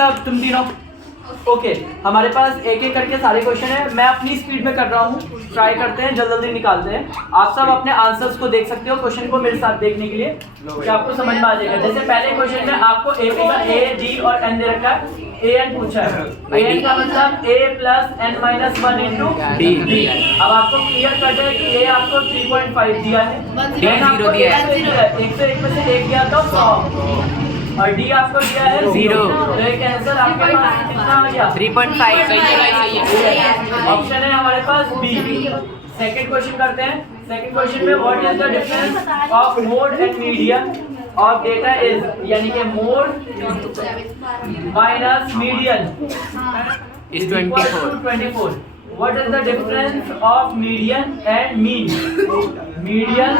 सब तुम तीनों? ओके हमारे पास एक एक करके सारे क्वेश्चन है। मैं अपनी स्पीड में कर रहा हूँ, ट्राई करते हैं, जल्दी जल्दी निकालते हैं। आप सब अपने आंसर्स को देख सकते हो क्वेश्चन को मेरे साथ देखने के लिए, कि आपको समझ में आ जाएगा। जैसे पहले क्वेश्चन में आपको ए डी और एन दे रखा है, ए एन पूछा है। ए एन का मतलब A plus N minus 1 into D. अब आपको क्लियर करना है कि ए आपको 3.5 दिया है, डी 0 दिया है, 101 में से 1 दिया तो 100, और डी आपको दिया है 0। तो एक आंसर आपके पास कितना आ गया? 3.5। ऑप्शन है हमारे पास बी। सेकंड क्वेश्चन करते हैं। सेकंड क्वेश्चन में what is the difference of mode and median of data is, यानी कि mode minus median is 24। What is the difference of median and mean? Median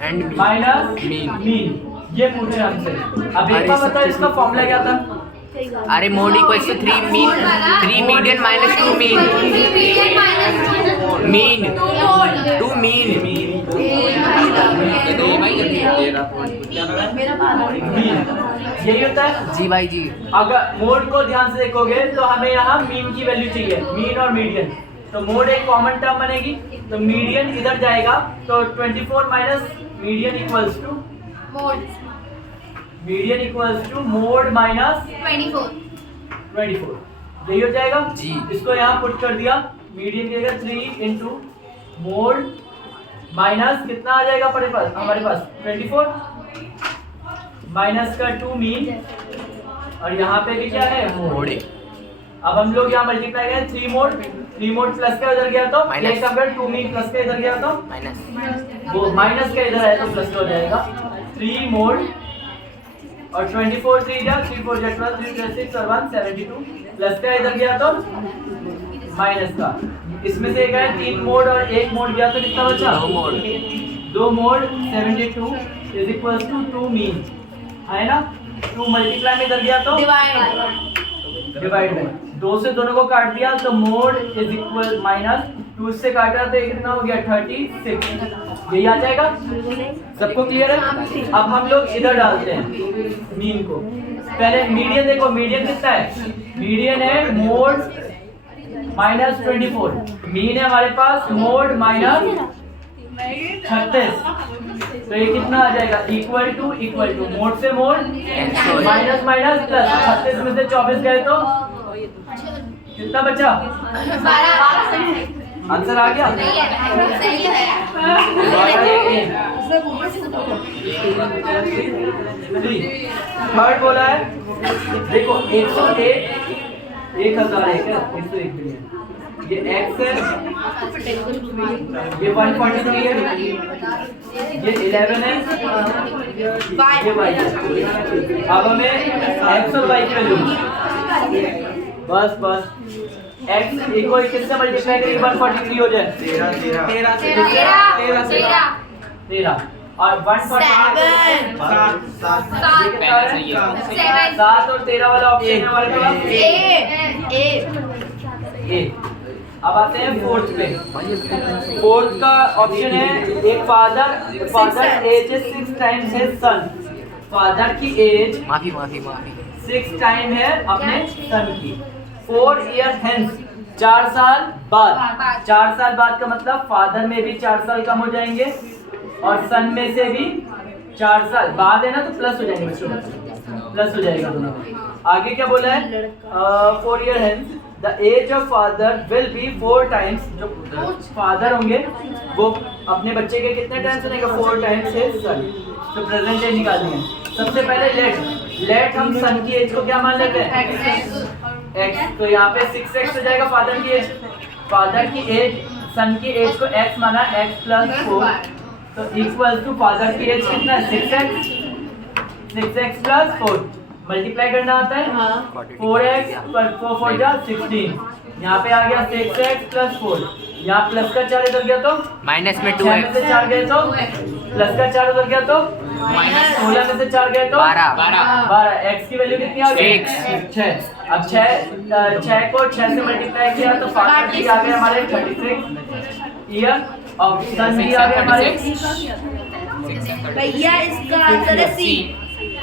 and minus Mean। Mean, ये पूछे हमसे। अब एक बार बताओ इसका फॉर्मूला क्या था? अरे mode equals to 3 median minus 2 mean. Mean 2 mean. यही होता है जी भाई जी। अगर मोड को ध्यान से देखोगे तो हमें यहाँ मीन की वैल्यू चाहिए, मीन और मीडियन। तो मोड एक कॉमन टर्म बनेगी, तो मीडियन इधर जाएगा, तो 24 minus median equals to mode minus 24, यही हो जाएगा जी। इसको यहाँ पुट कर दिया, मीडियन की जगह 3 इंटू मोड माइनस कितना आ जाएगा हमारे पास 24 माइनस का 2 मीन, और यहाँ पे भी क्या है मोड। अब हम लोग यहाँ मल्टीप्लाई करें 3 मोड प्लस का इधर गया तो माइनस, 2 मीन प्लस का इधर गया तो माइनस, वो माइनस का इधर आया तो प्लस का हो जाएगा 3 मोड, और 24 3 जा 3 4 जा 12 3 जा 6 और 1 72, प्लस का इधर गया तो माइनस का। इसमें से एक है 3 मोड और 1 मोड गया तो कितना बचा? 2 mode 72 is equal to 2 mean, है ना। 2 मल्टीप्लाई में इधर गया तो डिवाइड में 2 से दोनों को काट दिया तो मोड इज इक्वल माइनस 2 से काटा तो ये कितना हो गया 36, यही आ जाएगा। सबको क्लियर है? अब हम लोग इधर डालते हैं मीन को। पहले मीडियन देखो, मीडियन कितना है? मीडियन है मोड माइनस 24, मीन है हमारे पास मोड माइनस 36, तो ये कितना आ जाएगा? इक्वल टू मोड से मोड माइनस माइनस प्लस, 36 में से 24 गए तो कितना बचा? आंसर आ गया? थर्ड बोला है, देखो 101 1001 है, 101 मिलियन, ये x है, ये 143 है, ये 11 है, ये y है। अब हमें x और y की वैल्यू बस x एक को किससे मल्टीप्लाई करेंगे 143 हो जाए 13 और 143 7 और 13 वाला ऑप्शन है हमारे पास ए। अब आते हैं फोर्थ पे। फोर्थ का ऑप्शन है एक फादर एज है 6 टाइम्स हिज सन। फादर की एज माफी 6 टाइम है अपने सन की। 4 ईयर हेंस 4 साल बाद। 4 साल बाद का मतलब फादर में भी 4 साल कम हो जाएंगे और सन में से भी 4 साल बाद है ना, तो प्लस हो जाएंगे बच्चों, प्लस हो जाएगा दोनों। आगे क्या बोला है? 4 year hence the age of father will be 4 times. जो फादर होंगे वो अपने बच्चे के कितने टाइम्स बनेगा? 4 टाइम्स हिज सन। तो प्रेजेंट एज निकालनी है। सबसे पहले लेट हम सन की एज को क्या मान लेते हैं? x। तो यहाँ पे 6x हो जाएगा फादर की एज। फादर की एज सन की एज को x माना, x + 4, तो इक्वल टू फादर की एज कितना है? 6x + 4 मल्टीप्लाई करना आता है। 4x पर 4 4 जा 16, यहाँ पे आ गया 6x + 4, यहाँ प्लस का 4 इधर गया तो माइनस में 2 में से 4 गए तो प्लस का 4 उधर गया तो माइनस 16 में से 4 गए तो 12। x की वैल्यू कितनी आ गई? 6। अब 6 को 6 से मल्टीप्लाई किया तो फादर की आ गए हमारे 36 ईयर और सन की आ गए हमारे। भैया इसका आंसर है सी।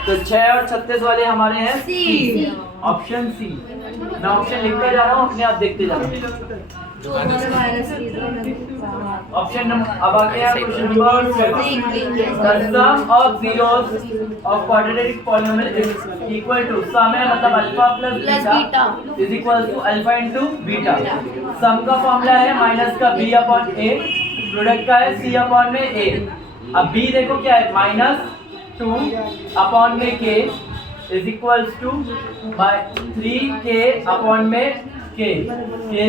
तो 6 और 36 वाले हमारे हैं C। Option C. मैं ऑप्शन लिखता जा रहा हूँ, अपने आप देखते जा रहा हूँ। ऑप्शन नंबर अब आ गया question number 7। The sum of zeros of quadratic polynomial is equal to sum है मतलब alpha plus beta is equal to alpha into beta. Sum का फॉर्मूला है माइनस का b अपॉन a, प्रोडक्ट का है c upon में a। अब b देखो क्या है -2 अपॉन में k is equals to 3k upon में k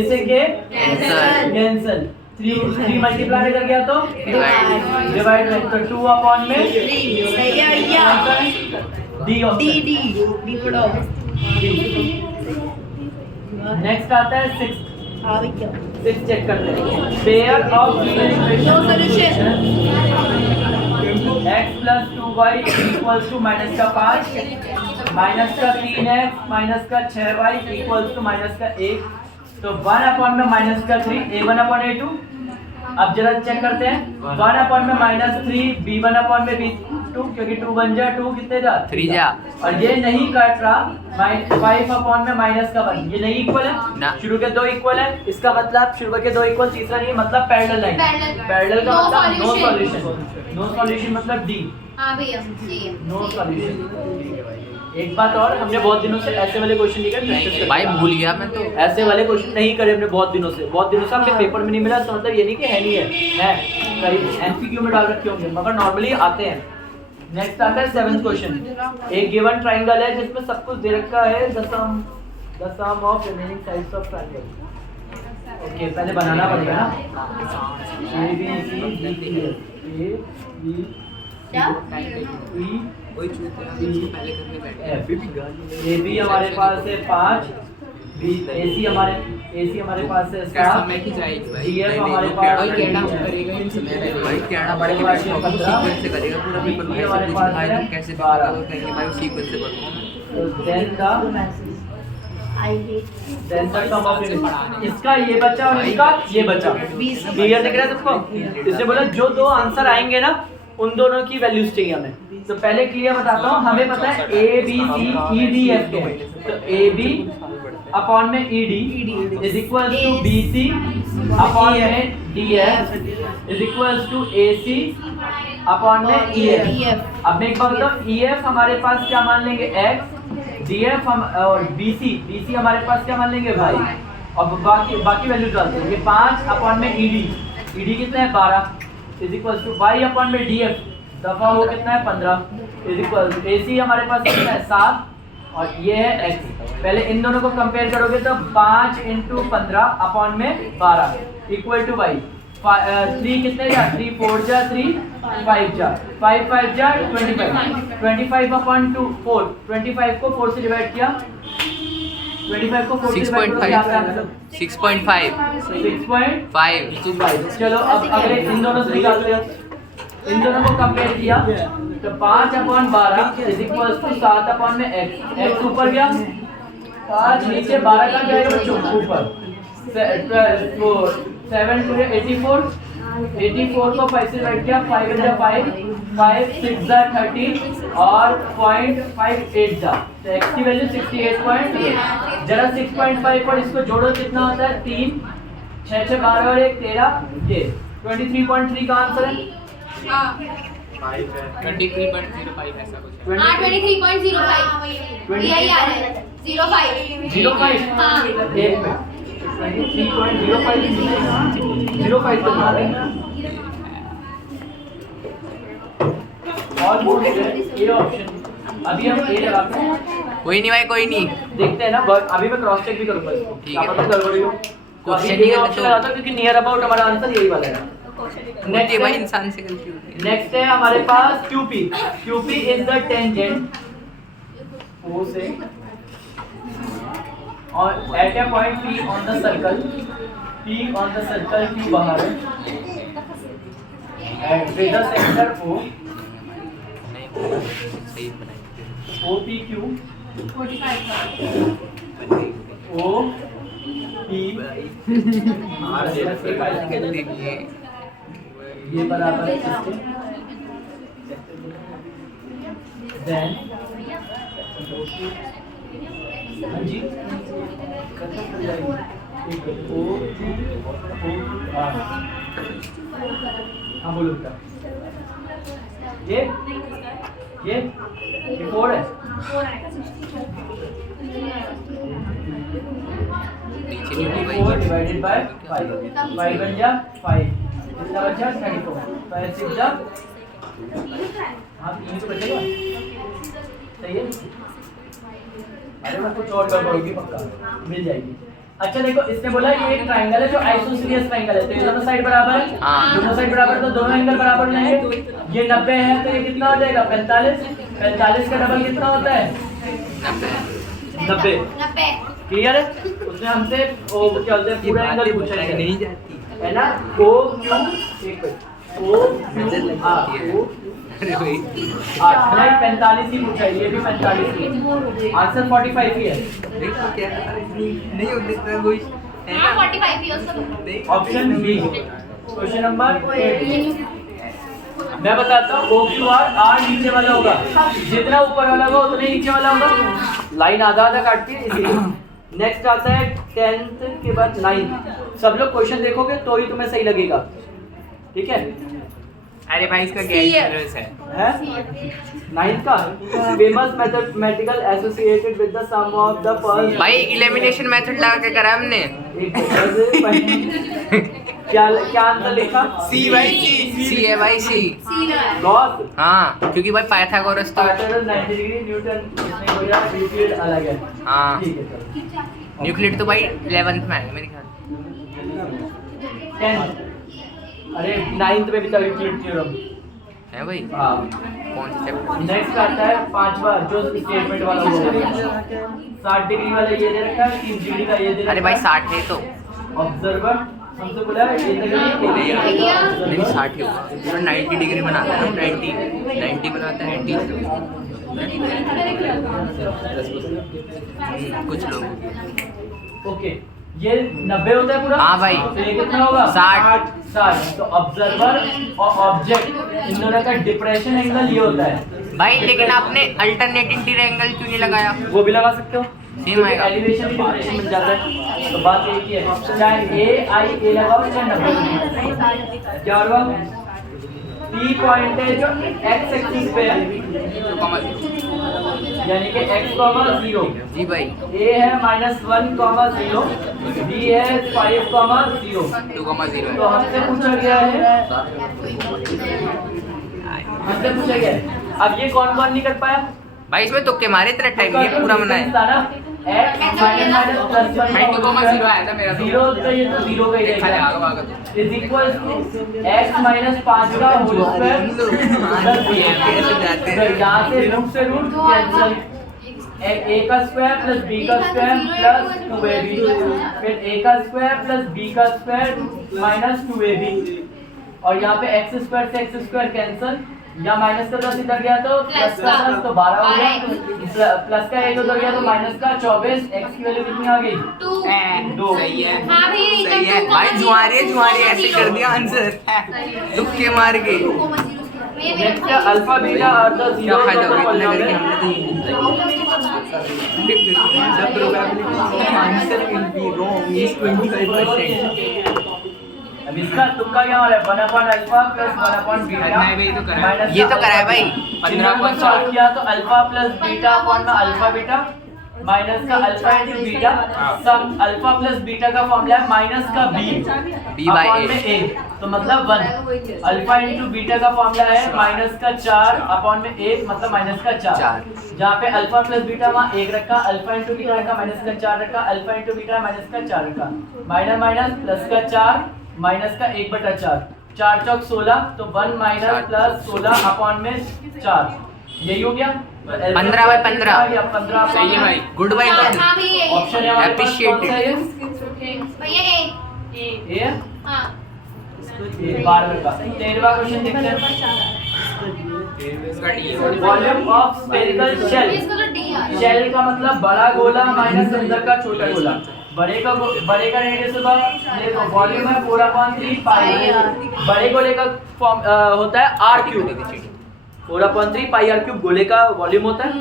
से k कैंसल 3 मल्टीप्लाई कर गया तो डिवाइड में तो 2 अपॉन में नेक्स्ट आता है 6 चेक करते हैं। Pair of x plus 2y equals to minus का 5 माइनस का 3x माइनस का 6y इक्वल्स टू माइनस का 1। तो 1 अपॉन में माइनस का 3 a1 अपॉन a2। अब जरा चेक करते हैं 1 अपॉन में -3 b1 अपॉन में b2 क्योंकि 2 बन जा 2 कितने जा 3 जा और ये नहीं काट रहा 5 अपॉन में माइनस का 1 ये नहीं इक्वल है। शुरू के 2 इक्वल है, इसका मतलब शुरू के 2 इक्वल, तीसरा नहीं मतलब पैरेलल लाइन। पैरेलल का मतलब नो सॉल्यूशन। नो सॉल्यूशन मतलब डी। हां भैया नो सॉल्यूशन। एक बात और, हमने बहुत दिनों से ऐसे वाले क्वेश्चन नहीं करे भाई भूल गया मैं तो। ऐसे वाले क्वेश्चन नहीं करे हमने बहुत दिनों से हमें पेपर में नहीं मिला। तो मतलब ये नहीं कि है नहीं है कहीं एमसीक्यू में डाल रखे होंगे मगर नॉर्मली आते हैं। नेक्स्ट आता है 7th क्वेश्चन। एक गिवन ट्रायंगल है जिसमें सब कुछ दे रखा है the sum of remaining sides of triangle. Okay पहले बनाना पड़ेगा ना A B C D E A B हमारे पास है 5 बी ए सी हमारे पास है 7 डी एफ हमारे पास है भाई कहना पड़ेगा भाई सीक्वेंस से करेगा पूरा पेपर भाई से पूछ भाई तुम कैसे पता करेंगे भाई सीक्वेंस से करो। देन द सम ऑफ इसका ये बचा और इसका ये बचा। क्लियर दिख रहा है सबको? इससे बोला जो दो आंसर आएंगे ना उन दोनों की वैल्यूज चाहिए हमें। तो पहले क्लियर बताता हूँ, हमें पता है A B C E D F के। तो ए बी अपॉन में E D is equal to B C upon में D F is equal to A C upon में ई एफ। अब मैं एक बात बताऊँ, ई एफ हमारे पास क्या मान लेंगे x, डी एफ हम और बी सी हमारे पास क्या मान लेंगे भाई। अब बाकी वैल्यू डालते हैं। ये 5 अपॉन में ई डी कितना है 12 is equal to Y upon में डी एफ दफा वो कितना है 15 is equal to A C हमारे पास कितना है 7 और ये है x। पहले इन दोनों को कंपेयर करोगे तो 5 × 15 अपॉन में 12 इक्वल टू वाई। 3 कितने जा 3 4 जा 3 5 जा 5 5 जा 25 अपॉन 2 4 25 को 4 से डिवाइड किया 25 को 4 से डिवाइड किया 6.5। चलो अब अगले इन दोनों से निकालते हैं। इन दोनों को कंपेयर किया तो 5 upon 12 is equal to 7 upon में x ऊपर गया 5 नीचे 12 का जाएगा बच्चों ऊपर 7 2 84 को 5 से डिवाइड किया 5 × 5 6 13 और 0.58 जा तो x की वैल्यू 68.8। जरा 6.5 और इसको जोड़ो कितना होता है 3 6 6 12 और 1 13 ये 23.3 का आंसर है। 23.05 ऐसा कुछ हां 23.05 यही आ रहा है 05 हां 23.05 तो बना दें। और बोल ए ऑप्शन अभी हम ए लगाते हैं। कोई नहीं भाई कोई नहीं देखते हैं ना अभी मैं क्रॉस चेक भी करूंगा इसको ठीक है। क्या पता गड़बड़ी हो। क्वेश्चन नहीं ऑप्शन लगाता हूं क्योंकि नियर अबाउट हमारा आंसर यही वाला है। नेक्स्ट भाई इंसान से गलती होती है। नेक्स्ट है हमारे पास QP is the tangent O से और at a point P on the circle Q बाहर है and with the centre O सही बनाई OPQ ये बराबर है किसके देन हाँ जी हाँ बोलो बेटा ये 4 है नीचे नहीं होगी भाई 4 डिवाइडेड बाय 5 5 बन जा 5 कितना बचा 34 5 6 जा हाँ 3 तो बचेगा सही है अरे मैं कुछ और गड़बड़ पक्का मिल जाएगी अच्छा देखो इसने बोला ये एक ट्रायंगल है जो आइसोसेलेस ट्रायंगल है तो ये दोनों साइड बराबर है दोनों साइड बराबर तो दोनों एंगल बराबर रहेंगे ये 90 है तो ये कितना हो जाएगा 45 का डबल कितना होता है 90 क्लियर है उसने हमसे वो क्या बोलते हैं पूरा एंगल पूछा है नहीं जाती है ना ओ क्यू एक ओ क्यू अरे भाई 45 ही पूछा है ये भी 45 ही आंसर 45 ही है देखो क्या नहीं हो सकता कोई है ना 45 ही हो सब ऑप्शन बी क्वेश्चन नंबर 8 मैं बताता हूँ ओ क्यू आर नीचे वाला होगा जितना ऊपर वाला होगा उतना ही नीचे वाला होगा लाइन आधा आधा काटती है इसलिए नेक्स्ट आता है 10th के बाद 9th सब लोग क्वेश्चन देखोगे तो ही तुम्हें सही लगेगा ठीक है अरे भाई इसका गैस है हैं 9th का famous mathematical associated with the sum of the first भाई एलिमिनेशन मेथड लगा के करा हमने क्या आंसर लिखा सी भाई सी है भाई सी गॉस हाँ क्योंकि भाई पाइथागोरस तो 90 डिग्री न्यूटन इसमें हो गया यूक्लिड अलग है हाँ ठीक है चलो न्यूक्लिड तो भाई 11th में है मेरे ख्याल 10 अरे 9th में भी था यूक्लिड थ्योरम है भाई हां कौन सा चैप्टर नेक्स्ट आता है 5वां जो स्टेटमेंट वाला होगा 60 डिग्री वाला ये दे रखा है 3 डिग्री का ये दे रखा है अरे भाई 60 है तो ऑब्जर्वर हमसे बोला है ये डिग्री नहीं 60 ही होगा पूरा 90 डिग्री बनाता है ना 90 बनाता है 90 कुछ लोग ओके ये 90 होता है पूरा हाँ भाई। तो ये कितना होगा 60 तो ऑब्जर्वर और ऑब्जेक्ट इन दोनों का डिप्रेशन एंगल ये होता है भाई लेकिन आपने अल्टरनेटिंग ट्रायंगल क्यों नहीं लगाया वो भी लगा सकते हो सेम आएगा एलिवेशन भी डिप्रेशन बन जाता है तो बात एक ही है चाहे ए आई ए लगाओ चाहे 90 क्या होगा P पॉइंट है जो x एक्सिस पे है यानी कि x, 0 जी भाई A है -1, 0 B है 5, 0 2,0 तो हमसे पूछा गया है अब ये कौन नहीं कर पाया भाई इसमें तुक्के मारे इतना टाइम ये पूरा मना है x माइनस प्लस 1 भाई 2,0 आया था मेरा 0 तो ये तो 0 का ही देखा रहेगा जाएगा आगे is equal to x minus 5 का होल स्क्वायर यहाँ से रूट कैंसिल a का स्क्वायर प्लस b का स्क्वायर प्लस 2ab फिर a का स्क्वायर प्लस b का स्क्वायर माइनस 2ab और यहाँ पे x स्क्वायर से x स्क्वायर कैंसिल या माइनस का 10 इधर गया तो प्लस का 10 तो 12 हो गया प्लस का 1 उधर गया तो माइनस का 24 x की वैल्यू कितनी आ गई 2 सही है हाँ भैया सही है भाई जुआरे ऐसे कर दिया आंसर तुक्के मार के नेक्स्ट है अल्फा बीटा और द क्या जीरो फायदा हुआ इतना करके हमने तो ये अब इसका तुक्का क्या हो रहा है 1/अल्फा प्लस 1/बीटा ये तो करा है भाई 15.4 किया तो अल्फा प्लस बीटा अपॉन में अल्फा बीटा माइनस का अल्फा इंटू बीटा सम अल्फा प्लस बीटा का फॉर्मूला है माइनस का b अपॉन में a तो मतलब 1 अल्फा इंटू बीटा का फॉर्मूला है माइनस का 4 अपॉन में 1 मतलब माइनस का 4 जहाँ पे अल्फा प्लस बीटा वहाँ 1 रखा अल्फा इंटू बीटा रखा माइनस का 4 रखा अल्फा इंटू बीटा माइनस का 4 रखा माइनस माइनस प्लस का 4 माइनस का 1/4 4 चौक 16 तो 1 माइनस प्लस 16 अपॉन में 4 यही हो गया 15/15 सही है भाई गुड बाय ऑप्शन है हमारे पास कौन सा है भैया ए हाँ 12 का 13वां क्वेश्चन देखते हैं वॉल्यूम ऑफ स्फेरिकल शेल इसको तो डी आ शेल का मतलब बड़ा गोला माइनस अंदर का छोटा गोला बड़े का रेडियस होगा देखो वॉल्यूम है 4/3 पाई बड़े गोले का फॉर्म होता है r क्यूब 4/3 पाई r क्यूब गोले का वॉल्यूम होता है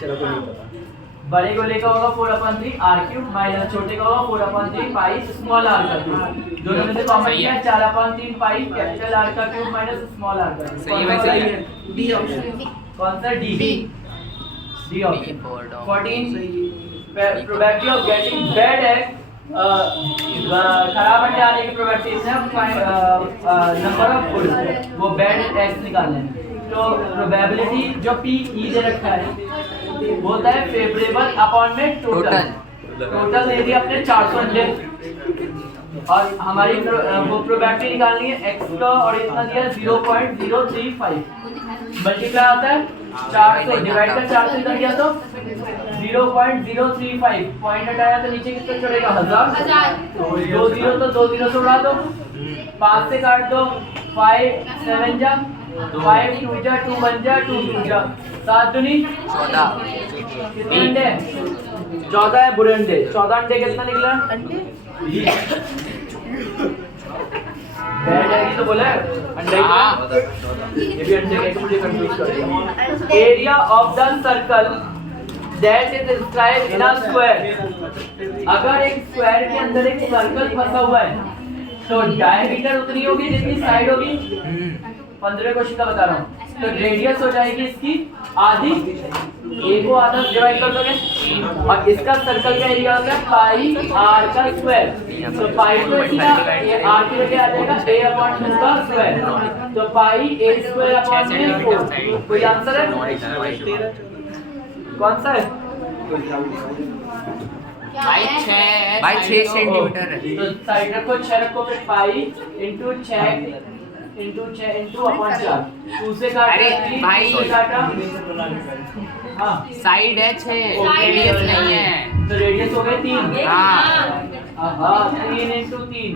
चलो कोई नहीं पता। बड़े गोले का होगा 4/3 r³ माइनस छोटे का होगा 4/3 पाई स्मॉल r का क्यूब। दोनों में से कॉमन किया 4/3 पाई कैपिटल R का क्यूब माइनस स्मॉल r का क्यूब। सही है भाई, सही है। D option. कौन सा D? D option. 14 probability of getting bad egg खराब अंडे आने की प्रोबेबिलिटी है नंबर ऑफ गुड, वो बैड एग्स निकालने हैं। तो प्रोबेबिलिटी जो पी ई दे रखा है वो होता है फेवरेबल अपॉन में टोटल। टोटल दे दिया अपने 400 अंडे और हमारी वो प्रोबेबिलिटी निकालनी है x का और इतना दिया 0.035 मल्टीप्लाई आता है 400 डिवाइड कर 400 इधर गया तो 0.035 पॉइंट हटाया तो नीचे कितना चढ़ेगा 1000। तो 2 0 तो 2 0 से उड़ा दो, 5 से काट दो, 5 7 जा 5 2 जा 2 1 जा 2 2 जा 7 दूनी 14। कितने अंडे? 14 है बुरे अंडे। 14 अंडे कितना निकला? बैड है तो बोला अंडे ये भी अंडे के मुझे कंफ्यूज कर दिया। Area of the circle that is inscribed in a square. अगर एक स्क्वायर के अंदर एक सर्कल फंसा हुआ है तो डायमीटर उतनी होगी जितनी साइड होगी। 15 क्वेश्चन का बता रहा हूँ। तो रेडियस हो जाएगी इसकी आधी, ए को आधा डिवाइड कर दोगे और इसका सर्कल का एरिया होगा पाई आर का स्क्वायर। तो पाई को ये आर की जगह आ जाएगा a अपॉन 2 का स्क्वायर। तो पाई a स्क्वायर अपॉन 4। कोई आंसर है? कौन सा है? भाई 6 सेंटीमीटर है। तो साइड रखो 6 रखो फिर पाई इनटू 6 इनटू अपॉन 4। 2 से काटा अरे 3 भाई। से काटा हाँ साइड है 6, रेडियस नहीं है। तो रेडियस हो गए 3। हाँ हाँ 3 इनटू 3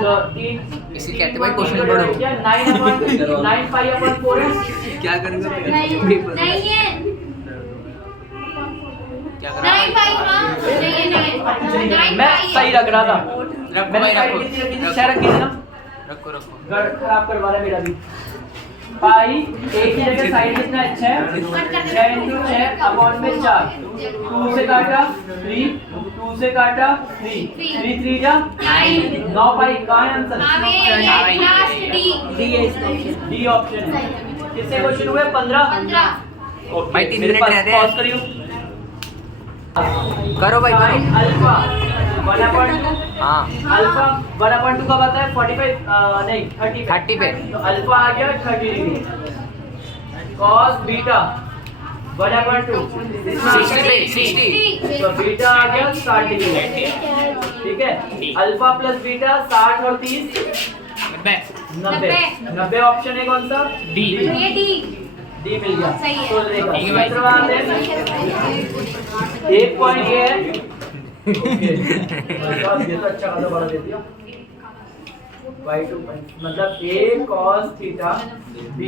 तो 3 इसी कहते भाई क्वेश्चन पढ़ो। क्या 9 पाई अपॉन 4 है। क्या करूंगा नहीं है क्या 9 पाई। हाँ नहीं है 9 मैं पाई सही रख रहा था। रखो मैंने भाई, साइड रखो। कितनी रखी थी? 6 रखी थी ना। रखो रखो। खराब करवा रहा है मेरा भी। पाई एक ही जगह साइड कितना है 6 6 इनटू 6 अपॉन में 4। 2 से काटा 3 2 से काटा 3 3 3 जा 9 पाई। कहाँ है answer? Last D. D option है। कितने क्वेश्चन हुए? 15। 15। भाई 3 मेरे मिनट पास रह रहे हैं। पॉज करियो। करो भाई करो। अल्फा 1/2 हाँ अल्फा 1/2 कब आता है? 45 नहीं 30 30 पे। तो अल्फा आ गया 30 डिग्री। कॉस बीटा 1/2 60 पे 60। तो बीटा आ गया 60 डिग्री। ठीक है। अल्फा प्लस बीटा 60 और 30 90। 90 ऑप्शन है कौन सा? डी। ये डी। डी मिल गया। सही है। तो देखो ठीक है भाई। सूत्र आते हैं। एक पॉइंट ये है। ये तो अच्छा खासा बड़ा दे दिया। y2 मतलब a cos theta b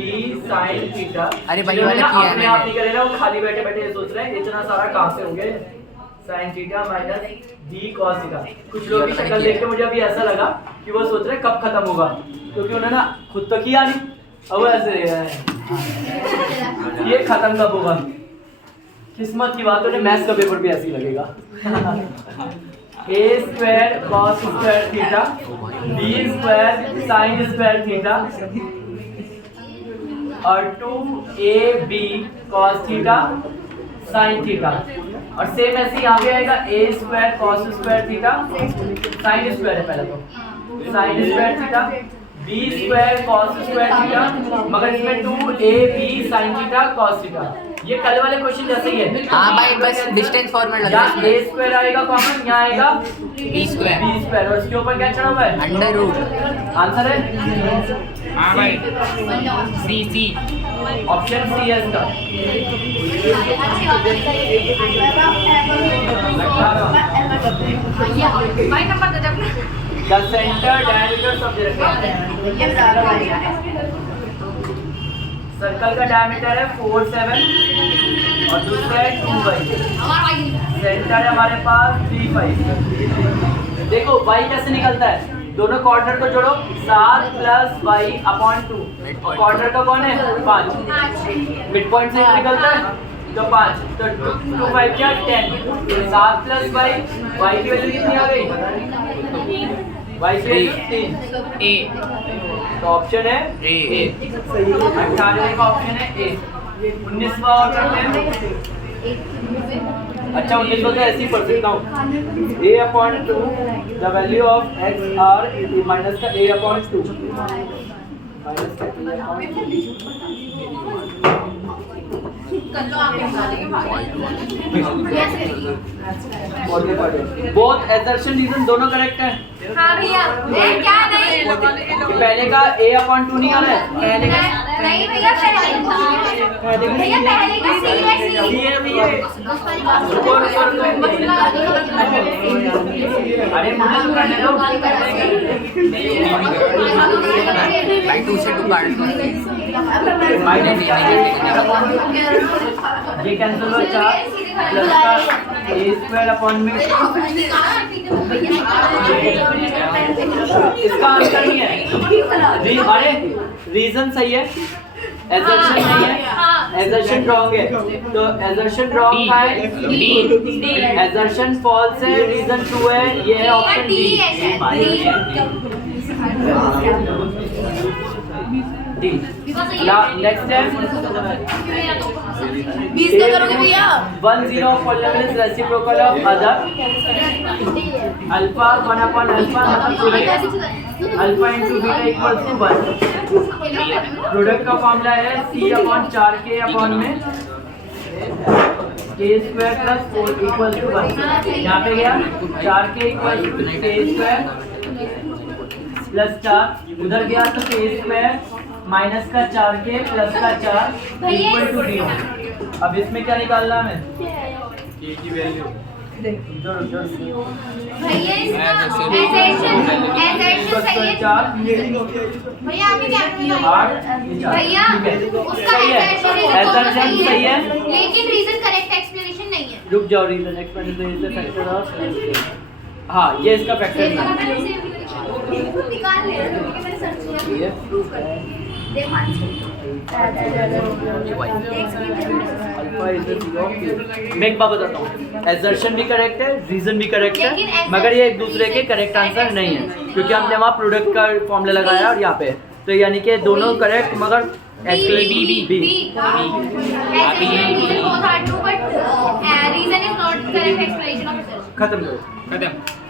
sin theta. अरे भाई, जिन्होंने वाला ना किया है अपने आप मैंने। नहीं करे ना, वो खाली बैठे बैठे ये सोच रहे हैं इतना सारा कहाँ से हो गए। sin theta minus b cos theta. कुछ लोग की शक्ल देख के मुझे अभी ऐसा लगा कि वो सोच रहे हैं कब खत्म होगा, क्योंकि उन्होंने ना खुद तो किया नहीं, अब ऐसे ये खत्म कब होगा। किस्मत की बात है, मैथ्स का पेपर भी ऐसे ही लगेगा। a square cos square theta b square sin square theta और 2ab cos theta sin theta. और सेम ऐसे यहाँ पे आएगा a square cos square theta sin square है पहले तो sin square theta b square cos square theta, मगर इसमें 2ab sin theta cos theta. ये कल वाले क्वेश्चन जैसे ही है। हाँ भाई, बस डिस्टेंस फॉर्मूला लगा यहाँ a स्क्वायर आएगा कॉमन, यहाँ आएगा b स्क्वायर b स्क्वायर और इसके ऊपर क्या चढ़ा हुआ है? Under root. आंसर है हाँ भाई सी सी ऑप्शन सी है इसका। भाई number they they. The center diameter सब दे रखे हैं। सर्कल का डायमीटर है 4.7 और दूसरा है 2y। हमारा भाई सेंटर है हमारे पास 3.5। देखो y कैसे निकलता है, दोनों क्वार्टर को जोड़ो 7 प्लस y अपॉन 2। क्वार्टर का कौन है? 5। मिड पॉइंट से निकलता है तो 5 तो 2 5 क्या 10 7 प्लस y y की वैल्यू कितनी आ गई y की वैल्यू 3 ए तो ऑप्शन है ए 18वें का ऑप्शन है ए 19वां और करते हैं अच्छा 19 को तो ऐसे ही पढ़ सकता हूँ a/2 the value of x r minus का a/2 माइनस का बोथ assertion रीजन दोनों करेक्ट है हाँ भैया क्या नहीं पहले का a/2 नहीं आ रहा है पहले का नहीं भैया पहले भैया पहले का सी है सी ये भैया रुको रुको अरे मुझे तो करने दो भाई 2 से 2 काट दो ये कैंसिल हो 4 प्लस का a² इसका आंसर नहीं है अरे रीजन सही है assertion नहीं है assertion रॉन्ग है तो assertion रॉन्ग का है assertion false है रीजन 2 है ये है ऑप्शन डी है डी नेक्स्ट है 20 का करोगे भैया 10 of polynomial is reciprocal of other alpha 1 upon alpha alpha into beta equals to 1 product का फॉर्मूला है c upon 4k upon में k square plus 4 equals to 1 यहाँ पे गया 4k equals to k square plus 4 उधर गया तो k square minus का 4k प्लस का 4 इक्वल टू 0 अब इसमें क्या निकालना है हमें k की वैल्यू भैया इसका assertion सही है 4 भैया आपने क्या किया 8 भैया उसका assertion सही है लेकिन रीजन करेक्ट एक्सप्लेनेशन नहीं है रुक जाओ reason explanation is the factor of हाँ ये इसका फैक्टर है निकाल ले मैंने सर्च किया प्रूफ कर मैं एक बात बताता हूँ assertion भी करेक्ट है रीजन भी करेक्ट है मगर ये एक दूसरे के करेक्ट आंसर नहीं है क्योंकि हमने वहाँ प्रोडक्ट का फॉर्मूला लगाया और यहाँ पे तो यानी कि दोनों करेक्ट मगर actually B reason is not correct explanation of assertion खत्म करो खत्म